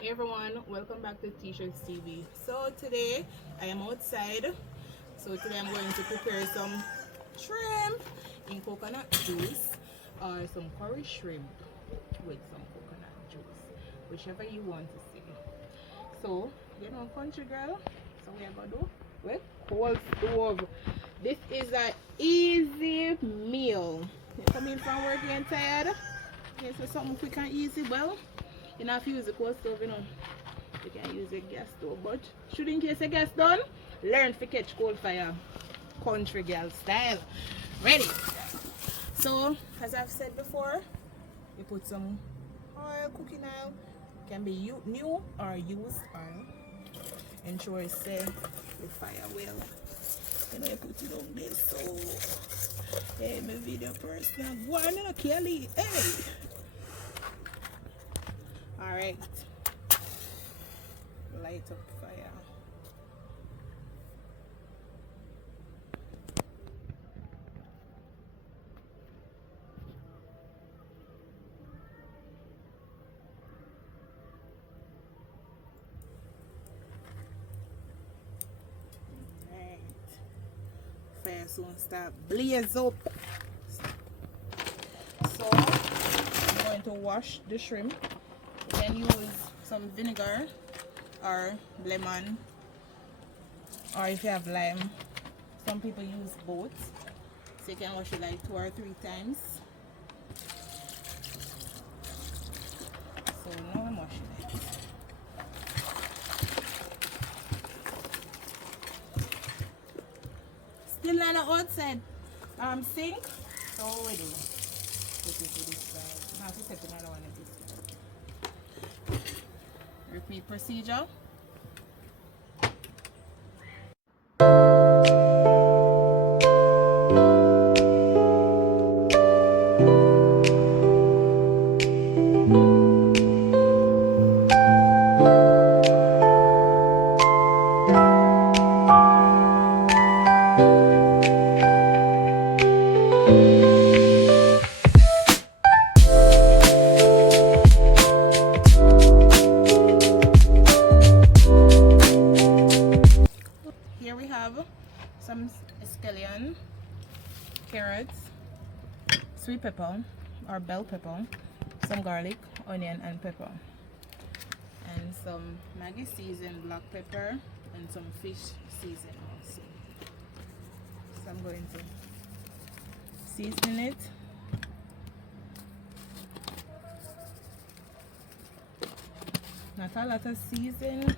Hey everyone, welcome back to T-Shirts TV. So today I am outside. So today I'm going to prepare some shrimp in coconut juice or some curry shrimp with some coconut juice, whichever you want to see. So, country girl. So we are gonna do with cold stove. This is an easy meal. You come in from work and tired. Yes, so something quick and easy. Well, you don't have to use the coal stove, You can use a gas stove, but should in case the gas done, learn to catch coal fire. Country girl style. Ready? So, as I've said before, you put some oil, cooking oil. Can be new or used oil. Ensure it's set the fire well. You put it on this. So, hey, my video person. Why not Kelly? Hey! Alright. Light up fire. Alright. Fire soon start blaze up. So I'm going to wash the shrimp. You can use some vinegar or lemon, or if you have lime. Some people use both, so you can wash it like 2 or 3 times. So now I'm washing it. Still not outside sink. So what we do? Put it to this side. Now to set another one at this side. Repeat procedure. Here we have some scallion, carrots, sweet pepper or bell pepper, some garlic, onion and pepper, and some Maggi seasoned black pepper and some fish seasoning also. So I'm going to season it. Not a lot of season.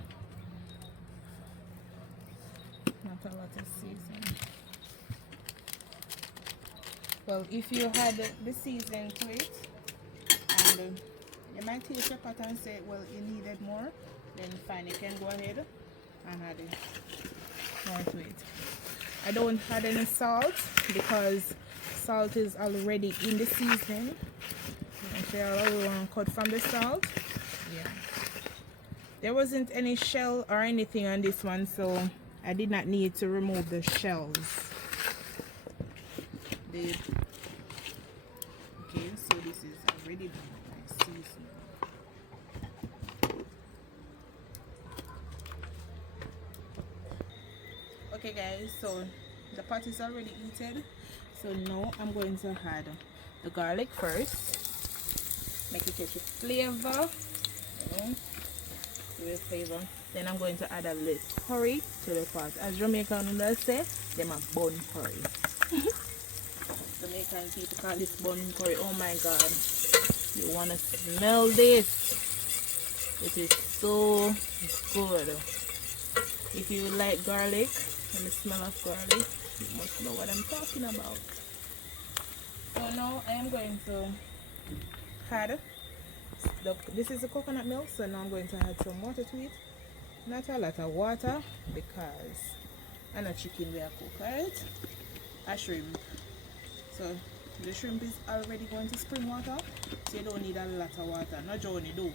Not a lot of season. Well, if you had the season to it and you might taste your pot and say, well, you needed more, then fine, you can go ahead and add more to it. I don't add any salt because salt is already in the seasoning. If you already want to cut from the salt, yeah. There wasn't any shell or anything on this one, so I did not need to remove the shells. Okay, so this is already done. My seasoning. Okay guys, so the pot is already heated. So now I'm going to add the garlic first. Make it catch the flavor. Then I'm going to add a little curry to the pot. As Jamaican will say, them a bun curry. Jamaican people call this bun curry. Oh my god. You wanna smell this? It is so good. If you like garlic and the smell of garlic, you must know what I'm talking about. So now I am going to add this is the coconut milk, so now I'm going to add some water to it. Not a lot of water because I'm not chicken we are cook, right? A shrimp. So the shrimp is already going to spring water, so you don't need a lot of water. Not only do.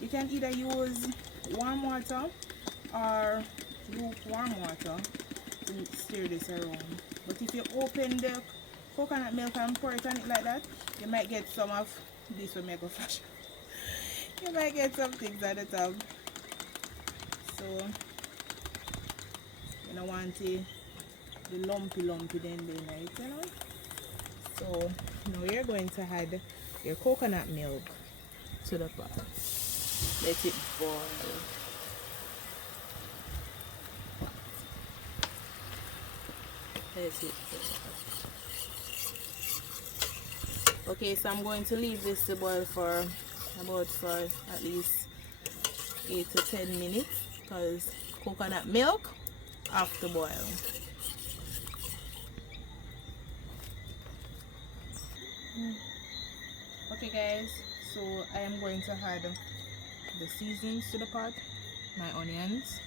You can either use warm water or lukewarm water to stir this around. But if you open the coconut milk and pour it on it like that, you might get some of this will make a flash. You might get some things at the top. So you don't want the lumpy then they right, you know. So now you're going to add your coconut milk to the pot. Let it boil. Let it boil. Okay, so I'm going to leave this to boil for at least 8 to 10 minutes because coconut milk have to boil. Okay guys, so I am going to add the seasonings to the pot. My onions,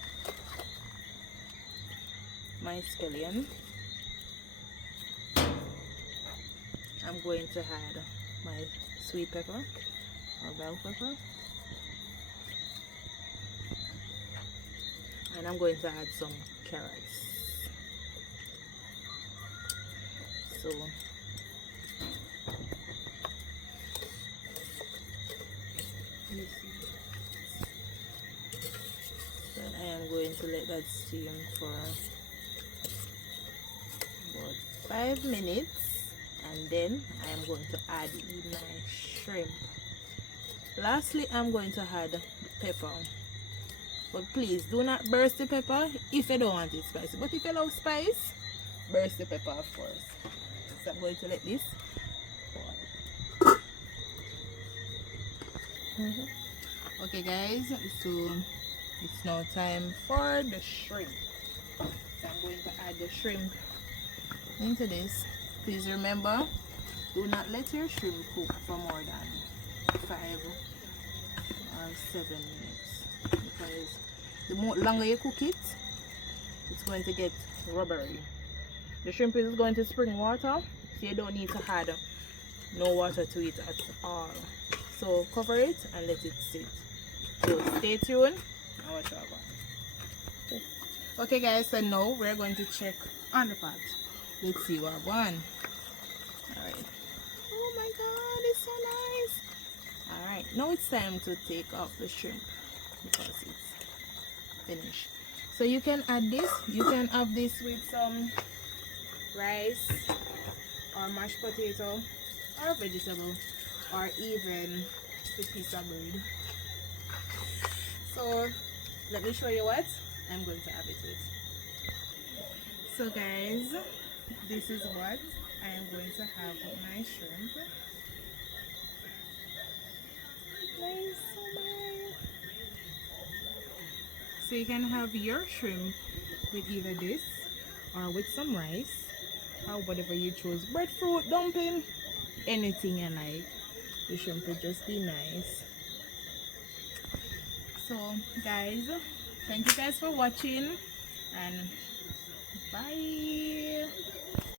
my scallion. I'm going to add my sweet pepper or bell pepper, and I'm going to add some carrots. So then I am going to let that steam for about 5 minutes, and then I am going to add in my shrimp. Lastly, I'm going to add the pepper, but please do not burst the pepper if you don't want it spicy, but if you love spice, burst the pepper of course. So I'm going to let this boil. Okay guys, so it's now time for the shrimp. So I'm going to add the shrimp into this. Please remember, do not let your shrimp cook for more than 5 or 7 minutes, because the more longer you cook it, it's going to get rubbery. The shrimp is going to spring water, so you don't need to add no water to it at all. So cover it and let it sit. So stay tuned and watch over. Okay guys, so now we're going to check on the pot. Let's see what one. Alright. Oh my god, it's so nice. Alright, now it's time to take off the shrimp because it's finished. So you can add this. You can have this with some rice or mashed potato or vegetable or even a piece of bread. So let me show you what I'm going to have it with. So guys, this is what I am going to have with my shrimp. Nice, so nice. So you can have your shrimp with either this or with some rice or whatever you choose. Breadfruit, dumpling, anything you like. The shrimp will just be nice. So guys, thank you guys for watching and bye.